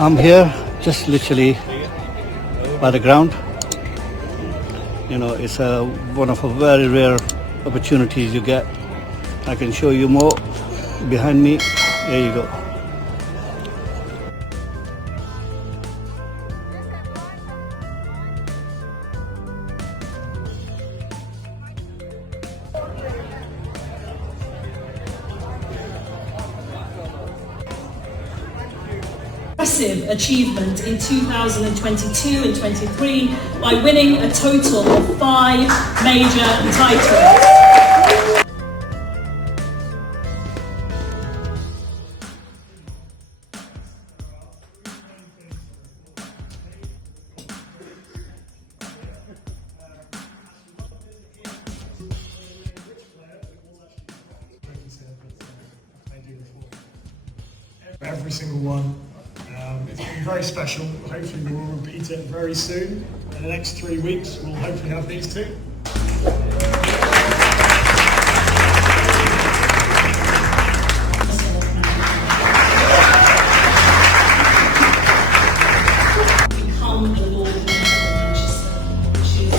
I'm here just literally by the ground. You know, it's one of a very rare opportunities you get. I can show you more behind me. There you go. Impressive achievement in 2022 and 23 by winning a total of 5 major titles. Every single one. It's been very special. Hopefully we will repeat it very soon. In the next 3 weeks we'll hopefully have these two. Become the Lord Mayor of Manchester, which is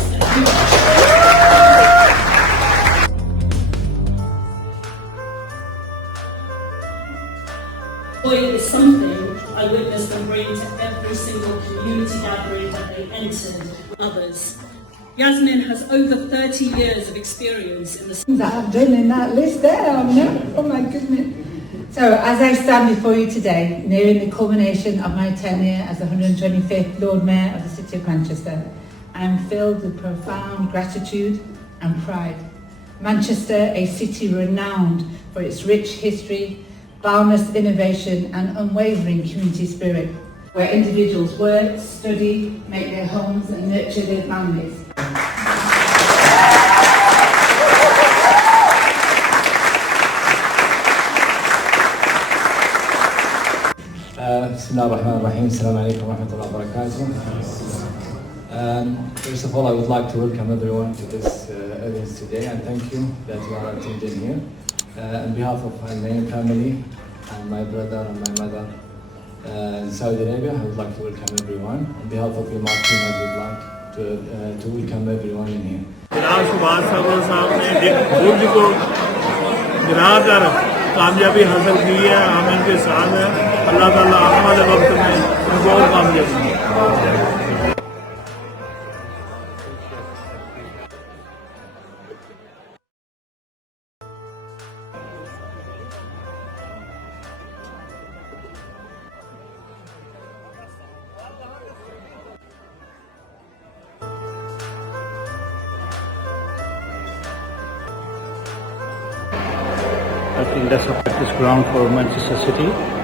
joy is something I witnessed them bring to every single community gathering that they entered with others. Yasmin has over 30 years of experience in the that I've done in that list there, oh my goodness. So as I stand before you today, nearing the culmination of my tenure as the 125th Lord Mayor of the City of Manchester, I am filled with profound gratitude and pride. Manchester, a city renowned for its rich history, boundless innovation and unwavering community spirit, where individuals work, study, make their homes and nurture their families. Bismillahirrahmanirrahim. Assalamu alaikum wa rahmatullahi wa barakatuh. First of all, I would like to welcome everyone to this audience today and thank you that you are attending here. On behalf of my main family and my brother and my mother in Saudi Arabia, I would like to welcome everyone. On behalf of Eamar team, I would like to welcome everyone in here. कामयाबी हासिल की है, हम इनके साथ हैं। अल्लाह ताला आने वाले वक्त में इनको और कामयाबी दें। I think that's a practice ground for Manchester City.